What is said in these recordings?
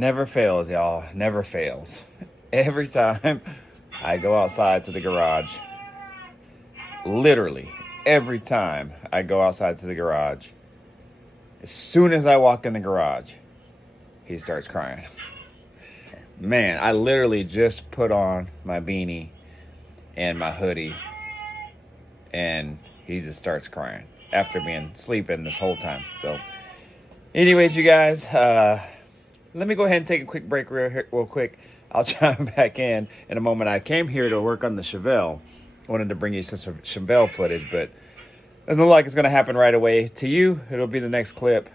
Never fails, y'all. Never fails. Every time I go outside to the garage, literally every time I go outside to the garage, as soon as I walk in the garage, he starts crying. Man, I literally just put on my beanie and my hoodie, and he just starts crying after being sleeping this whole time. So, anyways, you guys, let me go ahead and take a quick break real quick. I'll chime back in a moment. I came here to work on the Chevelle. I wanted to bring you some Chevelle footage, but doesn't look like it's going to happen right away. To you, it'll be the next clip.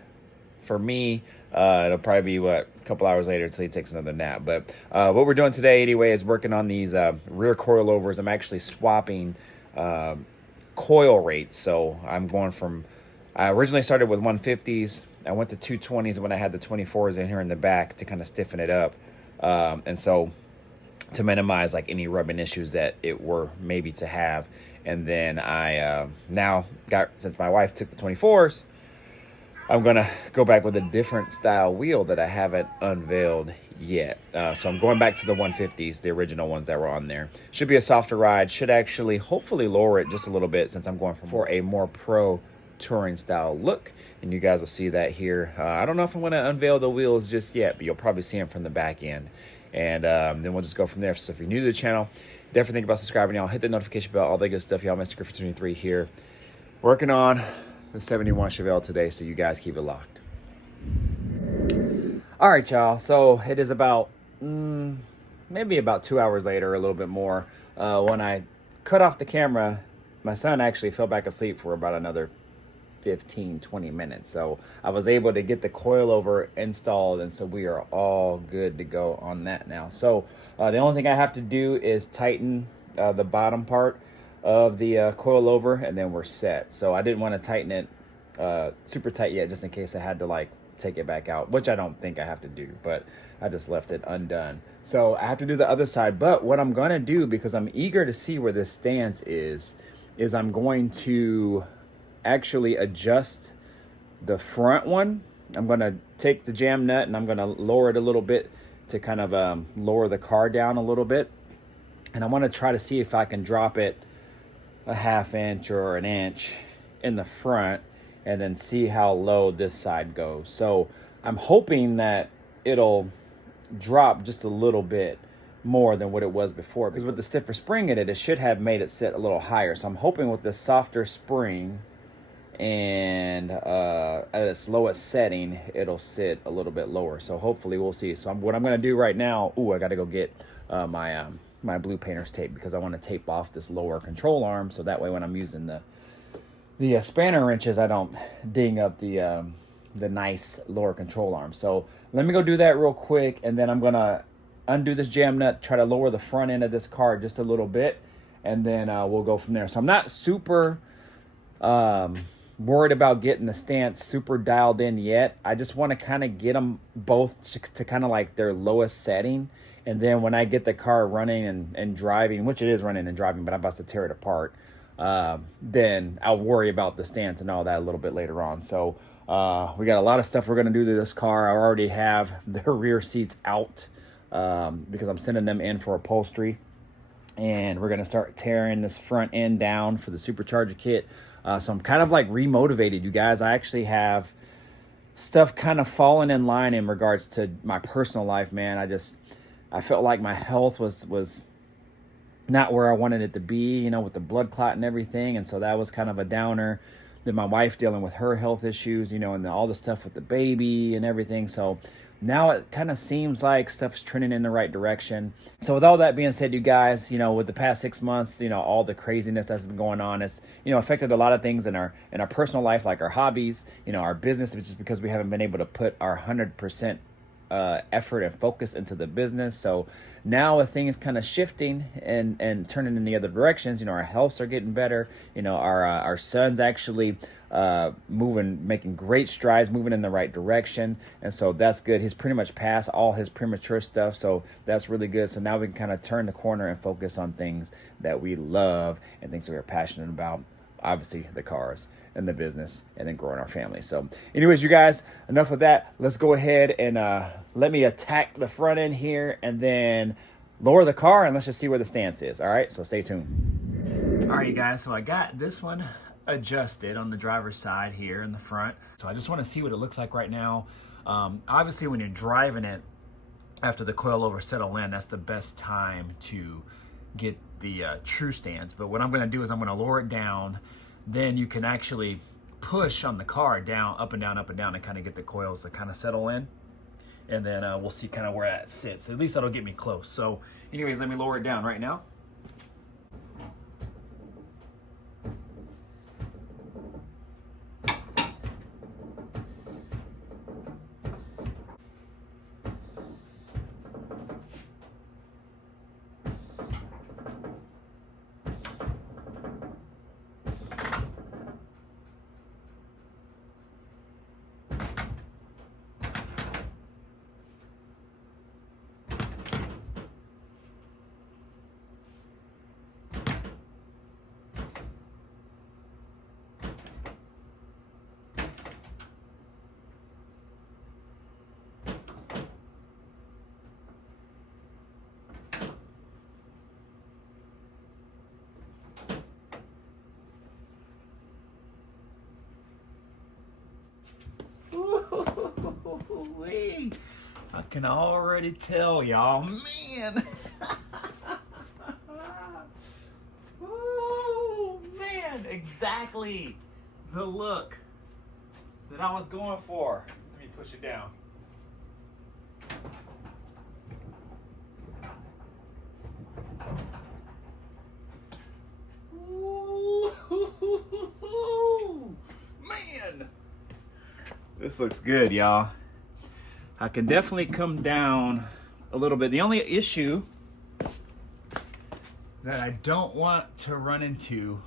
For me, it'll probably be, a couple hours later until he takes another nap. But what we're doing today, anyway, is working on these rear coilovers. I'm actually swapping coil rates. So I'm going from, I originally started with 150s. I went to 220s when I had the 24s in here in the back to kind of stiffen it up. And so to minimize like any rubbing issues that it were maybe to have. And then I now got, since my wife took the 24s, I'm going to go back with a different style wheel that I haven't unveiled yet. So I'm going back to the 150s, the original ones that were on there. Should be a softer ride. Should actually hopefully lower it just a little bit since I'm going for a more pro touring style look. And you guys will see that here. I don't know if I'm going to unveil the wheels just yet, but you'll probably see them from the back end. And then we'll just go from there. So if you're new to the channel, definitely think about subscribing, y'all. Hit the notification bell, all that good stuff, y'all. Mr. Griffin 23 here. Working on the 71 Chevelle today, so you guys keep it locked. All right, y'all. So it is about maybe about 2 hours later, a little bit more. When I cut off the camera, my son actually fell back asleep for about another 15-20 minutes. So I was able to get the coilover installed, and so we are all good to go on that now. So the only thing I have to do is tighten the bottom part of the coilover, and then we're set. So I didn't want to tighten it super tight yet, just in case I had to like take it back out, which I don't think I have to do, but I just left it undone. So I have to do the other side. But what I'm going to do, because I'm eager to see where this stance is I'm going to actually adjust the front one. I'm going to take the jam nut and I'm going to lower it a little bit to kind of lower the car down a little bit. And I want to try to see if I can drop it a ½ inch or an inch in the front and then see how low this side goes. So I'm hoping that it'll drop just a little bit more than what it was before, because with the stiffer spring in it, it should have made it sit a little higher. So I'm hoping with this softer spring and at its lowest setting, it'll sit a little bit lower. So hopefully we'll see. So what I'm going to do right now, I got to go get my blue painter's tape, because I want to tape off this lower control arm, so that way when I'm using the spanner wrenches, I don't ding up the nice lower control arm. So let me go do that real quick, and then I'm gonna undo this jam nut, try to lower the front end of this car just a little bit, and then we'll go from there. So I'm not super worried about getting the stance super dialed in yet. I just want to kind of get them both to kind of like their lowest setting. And then when I get the car running and driving, which it is running and driving, but I'm about to tear it apart, then I'll worry about the stance and all that a little bit later on. So we got a lot of stuff we're going to do to this car. I already have the rear seats out because I'm sending them in for upholstery. And we're going to start tearing this front end down for the supercharger kit. So I'm kind of like remotivated, you guys. I actually have stuff kind of falling in line in regards to my personal life, man. I felt like my health was not where I wanted it to be, with the blood clot and everything. And so that was kind of a downer. Then my wife dealing with her health issues, and all the stuff with the baby and everything. So now it kind of seems like stuff is trending in the right direction. So with all that being said, you guys, with the past 6 months, all the craziness that's been going on, it's, affected a lot of things in our personal life, like our hobbies, our business, which is because we haven't been able to put our 100% effort and focus into the business. So now with things kind of shifting and turning in the other directions, our healths are getting better. Our son's actually making great strides, moving in the right direction. And so that's good. He's pretty much past all his premature stuff. So that's really good. So now we can kind of turn the corner and focus on things that we love and things that we're passionate about. obviously the cars and the business and then growing our family. So anyways, you guys, enough of that. Let's go ahead and let me attack the front end here and then lower the car and let's just see where the stance is. All right, so stay tuned. All right, you guys, so I got this one adjusted on the driver's side here in the front. So I just want to see what it looks like right now. Obviously, when you're driving it, after the coilover settle in, that's the best time to get the true stance. But what I'm going to do is I'm going to lower it down. Then you can actually push on the car down, up and down, and kind of get the coils to kind of settle in. And then we'll see kind of where that sits. At least that'll get me close. So anyways, let me lower it down right now. Ooh-wee. I can already tell y'all, man. Oh man, exactly the look that I was going for. Let me push it down. Ooh, man. This looks good, y'all. I can definitely come down a little bit. The only issue that I don't want to run into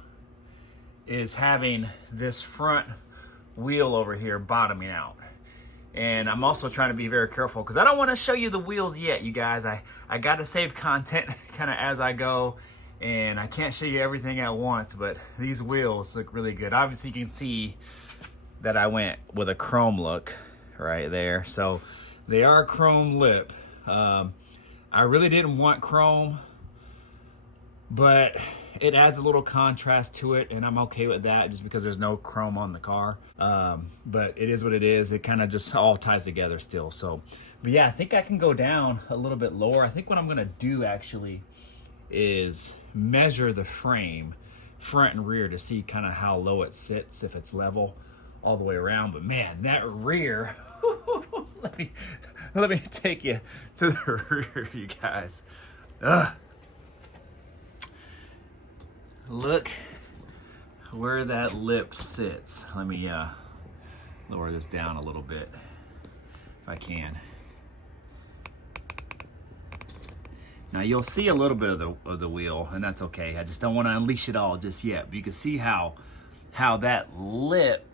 is having this front wheel over here bottoming out. And I'm also trying to be very careful because I don't want to show you the wheels yet, you guys. I got to save content kind of as I go. And I can't show you everything at once, but these wheels look really good. Obviously, you can see that I went with a chrome look right there. So they are chrome lip. I really didn't want chrome, but it adds a little contrast to it, and I'm okay with that just because there's no chrome on the car. But it is what it is. It kind of just all ties together still. So, but yeah, I think I can go down a little bit lower. I think what I'm gonna do actually is measure the frame front and rear to see kind of how low it sits, if it's level all the way around. But man, that rear, let me take you to the rear, you guys. Look where that lip sits. Let me lower this down a little bit if I can. Now you'll see a little bit of the wheel, and that's okay. I just don't want to unleash it all just yet. But you can see how that lip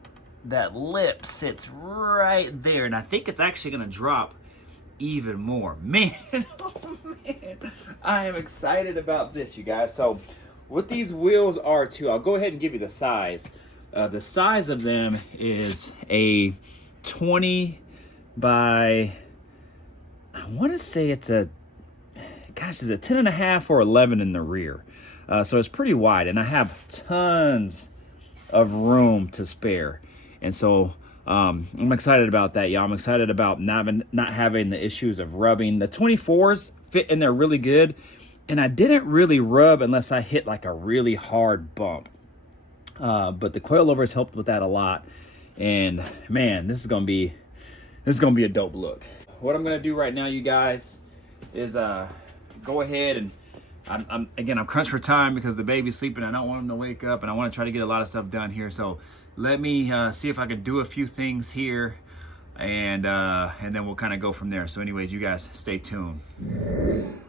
sits right there, and I think it's actually going to drop even more. Man, oh man, I am excited about this, you guys. So what these wheels are too, I'll go ahead and give you the size. The size of them is a 20 by, I want to say it's a, gosh, is it 10.5 or 11 in the rear? So it's pretty wide, and I have tons of room to spare. And so I'm excited about that, y'all. I'm excited about not having the issues of rubbing. The 24s fit in there really good, and I didn't really rub unless I hit like a really hard bump. But the coilovers helped with that a lot. And man, this is gonna be a dope look. What I'm gonna do right now, you guys, is go ahead and I'm crunched for time because the baby's sleeping. I don't want him to wake up, and I want to try to get a lot of stuff done here. So let me see if I can do a few things here, and then we'll kind of go from there. So anyways, you guys stay tuned.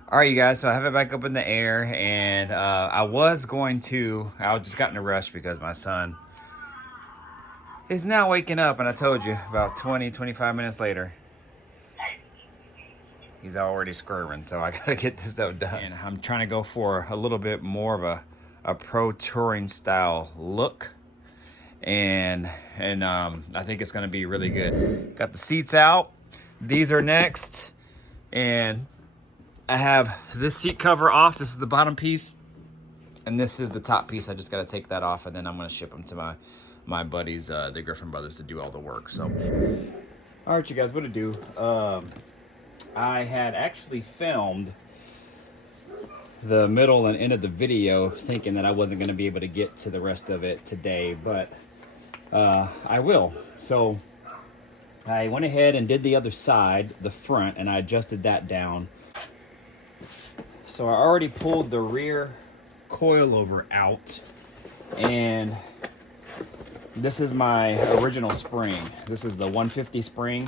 All right, you guys, so I have it back up in the air, and I just got in a rush because my son is now waking up, and I told you about 25 minutes later, he's already screaming, so I gotta get this stuff done. And I'm trying to go for a little bit more of a pro touring style look. and I think it's gonna be really good. Got the seats out. These are next, and I have this seat cover off. This is the bottom piece, and this is the top piece. I just gotta take that off, and then I'm gonna ship them to my buddies, the Griffin brothers, to do all the work. So, all right, you guys, what to do? I had actually filmed the middle and end of the video thinking that I wasn't going to be able to get to the rest of it today, but I will. So I went ahead and did the other side, the front, and I adjusted that down. So I already pulled the rear coilover out, and this is my original spring. This is the 150 spring.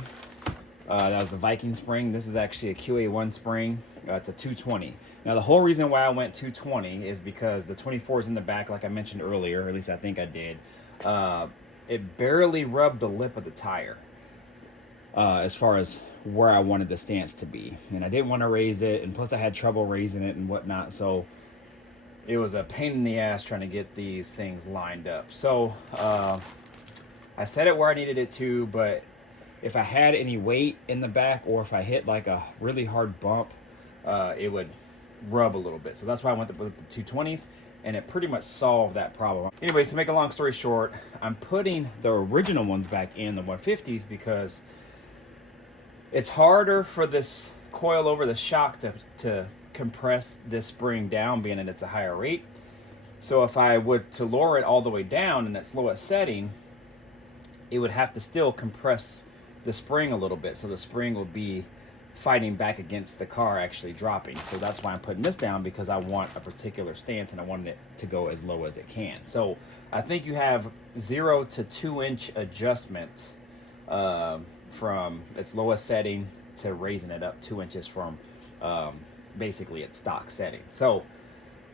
That was the Viking spring. This is actually a QA1 spring. It's a 220. Now, the whole reason why I went 220 is because the 24 is in the back, like I mentioned earlier, or at least I think I did. It barely rubbed the lip of the tire as far as where I wanted the stance to be. And I didn't want to raise it, and plus I had trouble raising it and whatnot. So it was a pain in the ass trying to get these things lined up. So I set it where I needed it to, but if I had any weight in the back, or if I hit like a really hard bump, it would rub a little bit. So that's why I went with the 220s, and it pretty much solved that problem. Anyways, to make a long story short, I'm putting the original ones back in the 150s because it's harder for this coilover, the shock, to compress this spring down, being that it's a higher rate. So if I would to lower it all the way down in its lowest setting, it would have to still compress the spring a little bit, so the spring will be fighting back against the car actually dropping. So that's why I'm putting this down, because I want a particular stance and I want it to go as low as it can. So I think you have 0 to 2 inch adjustment from its lowest setting to raising it up 2 inches from basically its stock setting. So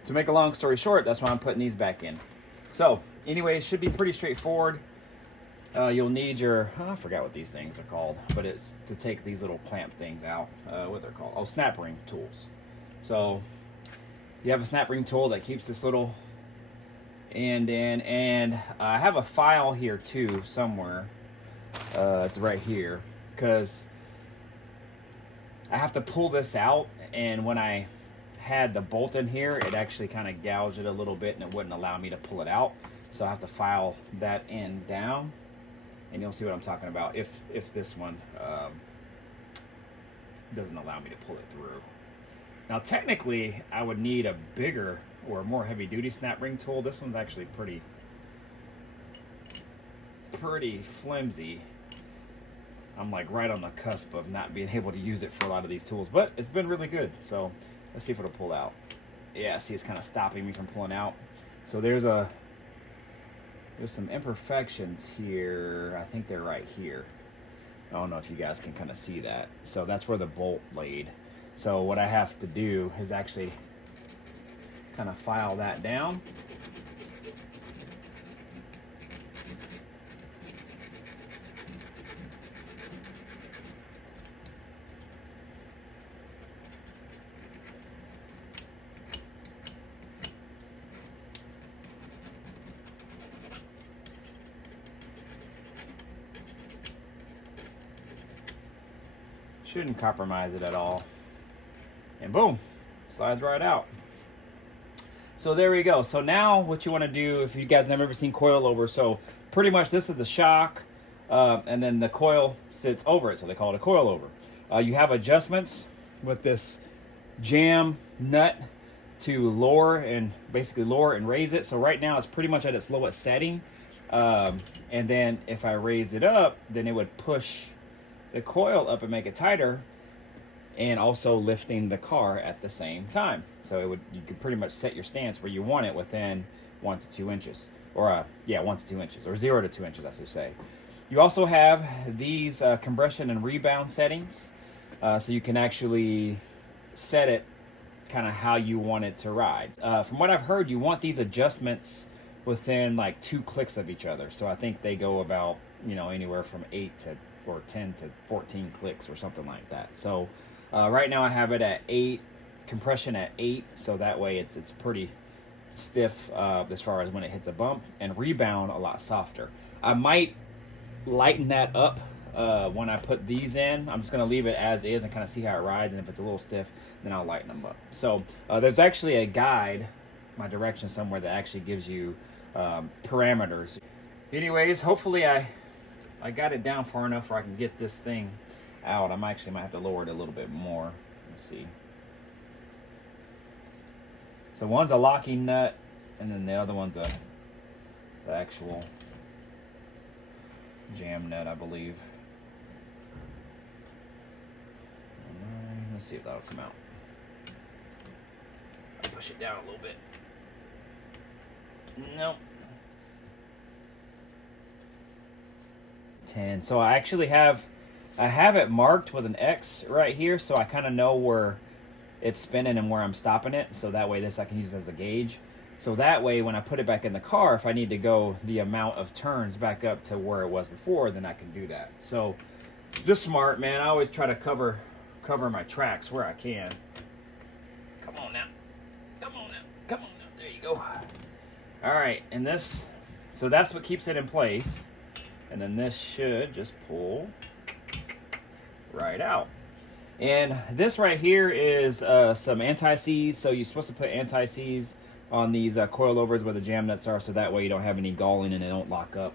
to make a long story short, that's why I'm putting these back in. So anyway, it should be pretty straightforward. You'll need your, I forgot what these things are called, but it's to take these little clamp things out. What they're called? Oh, snap ring tools. So you have a snap ring tool that keeps this little end in, and I have a file here too somewhere. It's right here, because I have to pull this out, and when I had the bolt in here, it actually kind of gouged it a little bit, and it wouldn't allow me to pull it out. So I have to file that end down, and you'll see what I'm talking about if this one doesn't allow me to pull it through. Now technically I would need a bigger or more heavy duty snap ring tool. This one's actually pretty flimsy. I'm like right on the cusp of not being able to use it for a lot of these tools, but it's been really good. So let's see if it'll pull out. Yeah, see, it's kind of stopping me from pulling out. So there's some imperfections here. I think they're right here. I don't know if you guys can kind of see that. So that's where the bolt laid. So what I have to do is actually kind of file that down. Shouldn't compromise it at all. And boom, slides right out. So there we go. So now what you want to do, if you guys have never seen coilover, so pretty much this is the shock, and then the coil sits over it, so they call it a coilover. You have adjustments with this jam nut to lower and raise it. So right now it's pretty much at its lowest setting, and then if I raised it up, then it would push the coil up and make it tighter, and also lifting the car at the same time. So you could pretty much set your stance where you want it within 1 to 2 inches, or 1 to 2 inches, or 0 to 2 inches, I should say. You also have these compression and rebound settings, so you can actually set it kind of how you want it to ride. From what I've heard, you want these adjustments within like 2 clicks of each other. So I think they go about, anywhere from 8 to or 10 to 14 clicks or something like that. So right now I have it at 8, compression at 8, so that way it's pretty stiff as far as when it hits a bump, and rebound a lot softer. I might lighten that up when I put these in. I'm just going to leave it as is and kind of see how it rides, and if it's a little stiff, then I'll lighten them up. So there's actually a guide, my direction somewhere, that actually gives you parameters. Anyways, hopefully I got it down far enough where I can get this thing out. I might have to lower it a little bit more. Let's see. So one's a locking nut, and then the other one's the actual jam nut, I believe. Let's see if that'll come out. I'll push it down a little bit. Nope. 10. So I actually have it marked with an X right here, so I kind of know where it's spinning and where I'm stopping it, so that way I can use it as a gauge. So that way when I put it back in the car, if I need to go the amount of turns back up to where it was before, then I can do that. So just smart, man. I always try to cover my tracks where I can. Come on now. Come on now. Come on now. There you go. All right, and this, so that's what keeps it in place. And then this should just pull right out. And this right here is some anti-seize. So you're supposed to put anti-seize on these coilovers where the jam nuts are, so that way you don't have any galling and they don't lock up.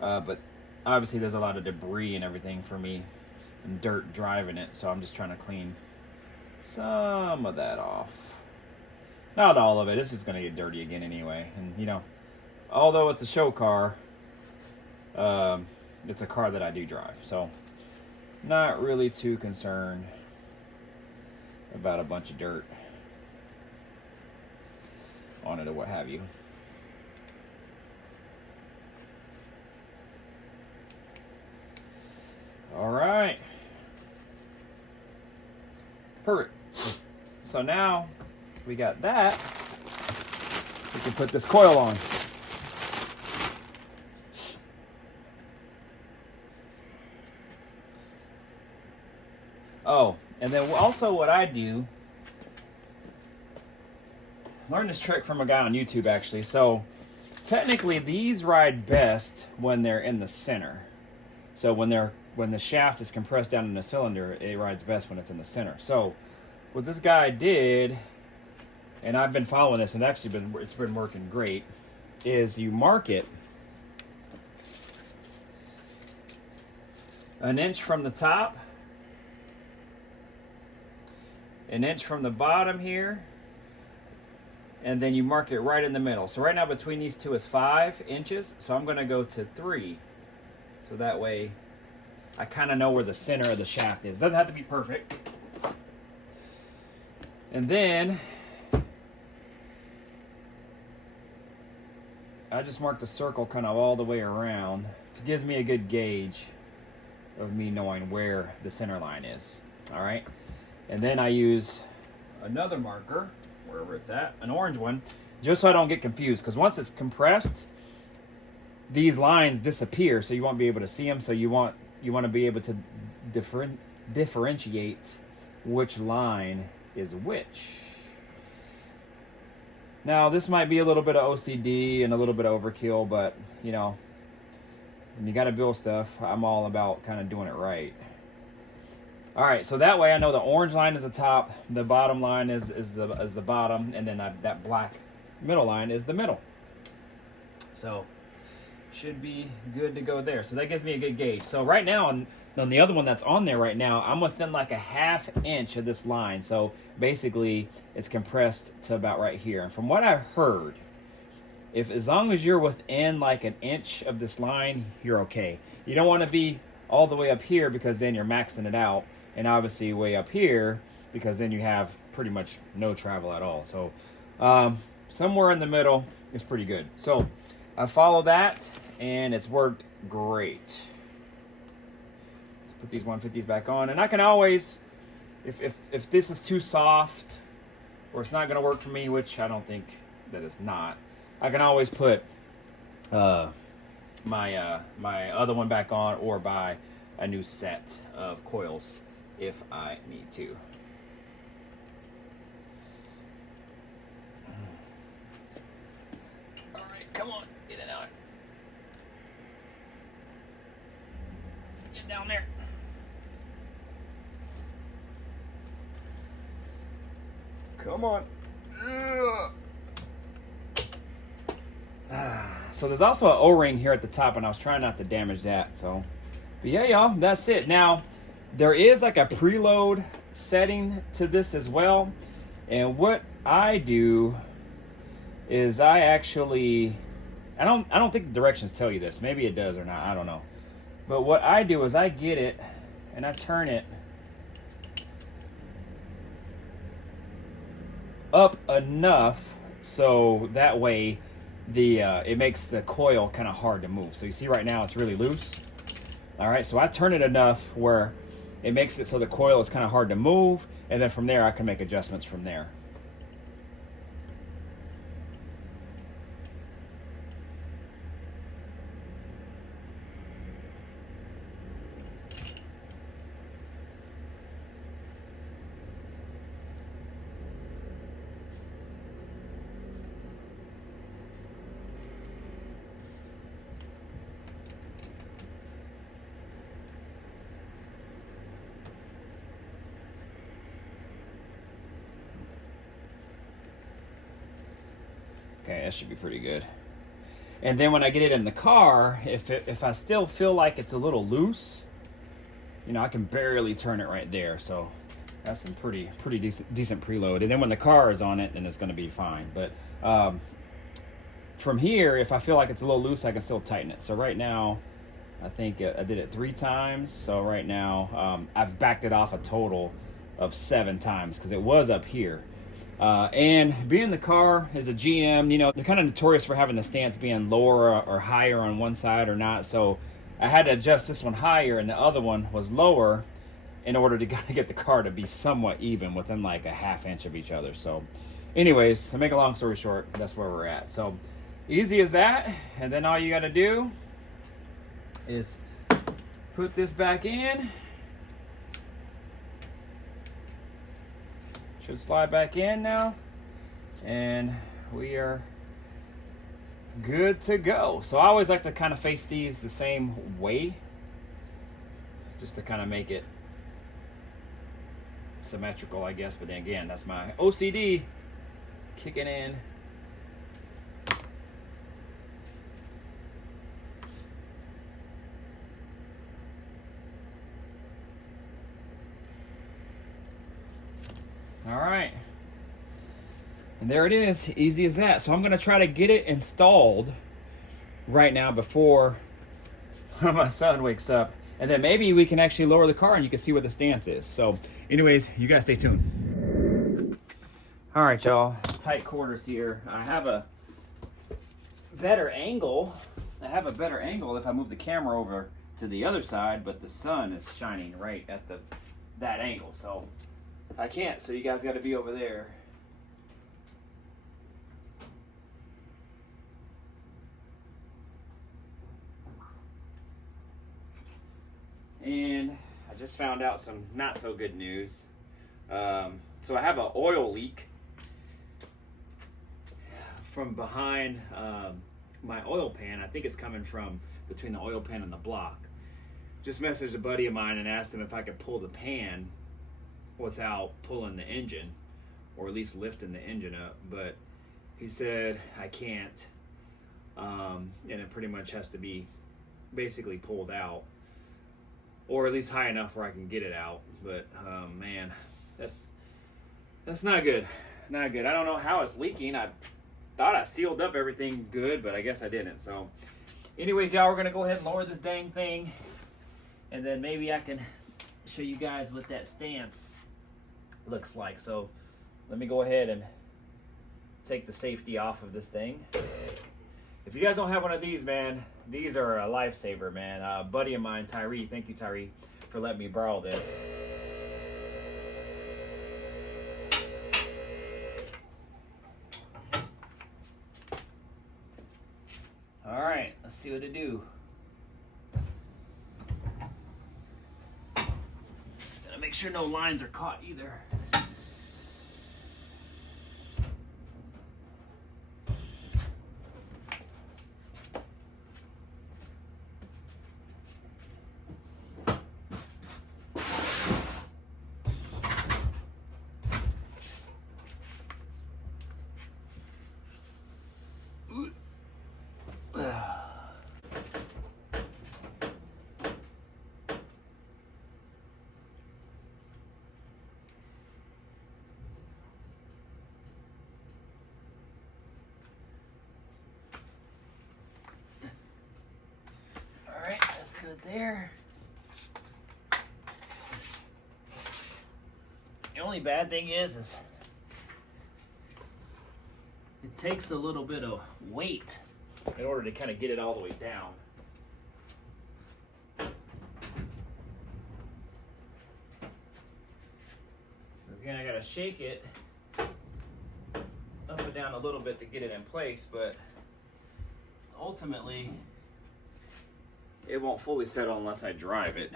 But obviously there's a lot of debris and everything for me and dirt driving it, so I'm just trying to clean some of that off. Not all of it. It's just going to get dirty again anyway. And, you know, although it's a show car, it's a car that I do drive. So not really too concerned about a bunch of dirt on it or what have you. All right. Perfect. So now we got that. We can put this coil on. Oh, and then also what I do, learned this trick from a guy on YouTube actually. So technically these ride best when they're in the center. So when the shaft is compressed down in the cylinder, it rides best when it's in the center. So what this guy did, and I've been following this and actually it's been working great, is you mark it an inch from the top, an inch from the bottom here, and then you mark it right in the middle. So right now between these two is 5 inches, so I'm going to go to 3. So that way I kind of know where the center of the shaft is. Doesn't have to be perfect. And then I just marked a circle kind of all the way around. It gives me a good gauge of me knowing where the center line is. All right. And then I use another marker, wherever it's at, an orange one, just so I don't get confused. Because once it's compressed, these lines disappear, so you won't be able to see them. So you want to be able to differentiate which line is which. Now, this might be a little bit of OCD and a little bit of overkill, but, you know, when you got to build stuff, I'm all about kind of doing it right. All right, so that way I know the orange line is the top, the bottom line is the bottom, and then that black middle line is the middle. So should be good to go there. So that gives me a good gauge. So right now on the other one that's on there right now, I'm within like a 1/2 inch of this line. So basically it's compressed to about right here. And from what I've heard, as long as you're within like an inch of this line, you're okay. You don't want to be all the way up here because then you're maxing it out, and obviously way up here because then you have pretty much no travel at all. So somewhere in the middle is pretty good. So I follow that and it's worked great. Let's put these 150s back on, and I can always, if this is too soft or it's not going to work for me, which I don't think that it's not, I can always put my other one back on or buy a new set of coils if I need to. Come on. So there's also an O-ring here at the top, and I was trying not to damage that. So, but yeah, y'all, that's it. Now, there is like a preload setting to this as well. And what I do is I don't think the directions tell you this. Maybe it does or not. I don't know. But what I do is I get it and I turn it up enough so that way it makes the coil kind of hard to move. So you see right now it's really loose. All right, so I turn it enough where it makes it so the coil is kind of hard to move, and then from there I can make adjustments from there. Okay, that should be pretty good. And then when I get it in the car, if I still feel like it's a little loose, you know, I can barely turn it right there. So that's some pretty decent preload. And then when the car is on it, then it's going to be fine. But from here, if I feel like it's a little loose, I can still tighten it. So right now, I think I did it 3 times. So right now, I've backed it off a total of 7 times because it was up here. And being the car is a GM, you know, they're kind of notorious for having the stance being lower or higher on one side or not. So I had to adjust this one higher and the other one was lower in order to get the car to be somewhat even within like a ½ inch of each other. So anyways, to make a long story short, that's where we're at. So easy as that. And then all you got to do is put this back in. Should slide back in now, and we are good to go. So I always like to kind of face these the same way, just to kind of make it symmetrical, I guess. But then again, that's my OCD kicking in. All right, and there it is, easy as that. So I'm gonna try to get it installed right now before my son wakes up, and then maybe we can actually lower the car and you can see what the stance is. So anyways, you guys stay tuned. All right, y'all, tight quarters here. I have a better angle. If I move the camera over to the other side, but the sun is shining right at that angle, so I can't, so you guys got to be over there. And I just found out some not so good news. So I have an oil leak from behind my oil pan. I think it's coming from between the oil pan and the block. Just messaged a buddy of mine and asked him if I could pull the pan without pulling the engine, or at least lifting the engine up, but he said I can't, and it pretty much has to be basically pulled out, or at least high enough where I can get it out. But man, that's not good. I don't know how it's leaking. I thought I sealed up everything good, but I guess I didn't. So anyways, y'all, we're gonna go ahead and lower this dang thing, and then maybe I can show you guys what that stance looks like. So let me go ahead and take the safety off of this thing. If you guys don't have one of these, man, these are a lifesaver, man. A buddy of mine, Tyree, thank you, Tyree, for letting me borrow this. All right, let's see what it do. Gotta make sure no lines are caught either. there. The only bad thing is it takes a little bit of weight in order to kind of get it all the way down. So again, I gotta shake it up and down a little bit to get it in place, but ultimately it won't fully settle unless I drive it.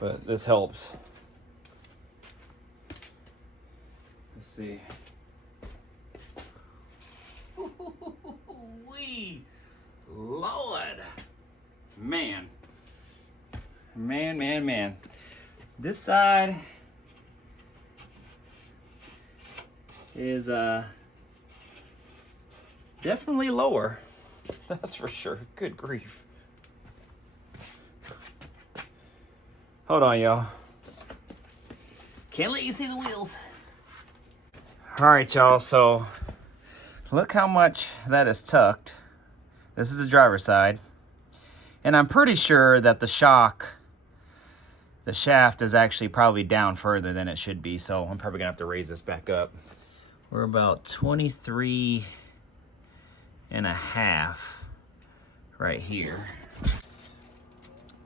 But this helps. Let's see. Wee, Lord, man. This side is definitely lower. That's for sure. Good grief. Hold on, y'all. Can't let you see the wheels. All right, y'all. So look how much that is tucked. This is the driver's side. And I'm pretty sure that the shaft is actually probably down further than it should be. So I'm probably gonna have to raise this back up. We're about 23 and a half right here.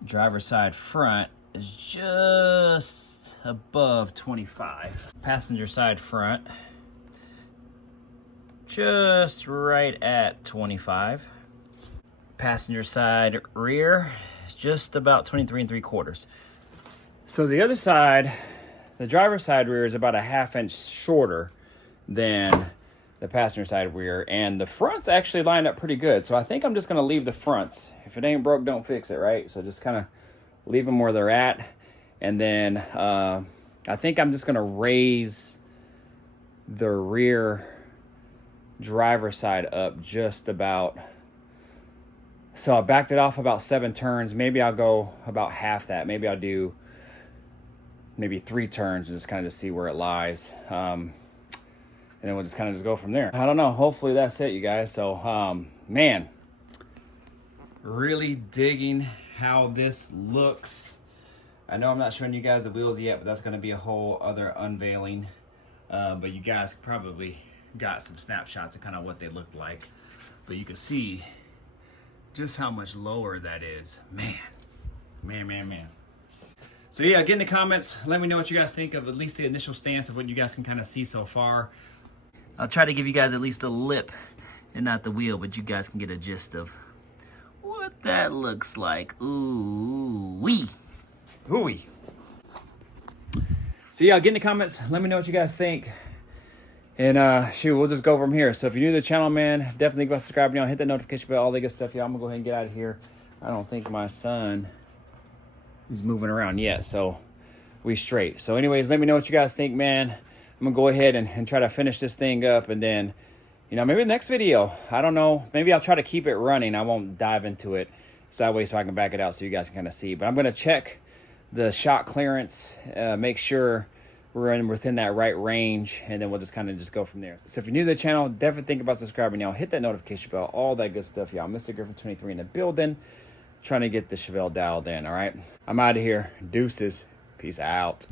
Driver's side front is just above 25. Passenger side front, just right at 25. Passenger side rear is just about 23 3/4. So the other side, the driver's side rear is about a 1/2 inch shorter than the passenger side rear, and the fronts actually lined up pretty good. So I think I'm just gonna leave the fronts. If it ain't broke, don't fix it, right? So just kind of leave them where they're at. And then I think I'm just gonna raise the rear driver's side up just about. So I backed it off about 7 turns. Maybe I'll go about half that. Maybe I'll do maybe 3 turns and just kind of see where it lies. And then we'll just kind of just go from there. I don't know. Hopefully that's it, you guys. So, man, really digging how this looks. I know I'm not showing you guys the wheels yet, but that's going to be a whole other unveiling. But you guys probably got some snapshots of kind of what they looked like. But you can see just how much lower that is. Man. So yeah, get in the comments. Let me know what you guys think of at least the initial stance of what you guys can kind of see so far. I'll try to give you guys at least a lip and not the wheel, but you guys can get a gist of what that looks like. Ooh-wee. Ooh-wee. So yeah, get in the comments. Let me know what you guys think. And shoot, we'll just go from here. So if you're new to the channel, man, definitely go subscribe, hit that notification bell, all the good stuff, y'all. I'm gonna go ahead and get out of here. I don't think my son is moving around yet, so we straight. So anyways, let me know what you guys think, man. I'm gonna go ahead and try to finish this thing up, and then, maybe the next video, I don't know, maybe I'll try to keep it running. I won't dive into it sideways so I can back it out so you guys can kind of see. But I'm gonna check the shock clearance, make sure we're within that right range, and then we'll just kind of just go from there. So if you're new to the channel, definitely think about subscribing, y'all. Hit that notification bell, all that good stuff, y'all. Mr. Griffin 23 in the building, trying to get the Chevelle dialed in, all right? I'm out of here. Deuces. Peace out.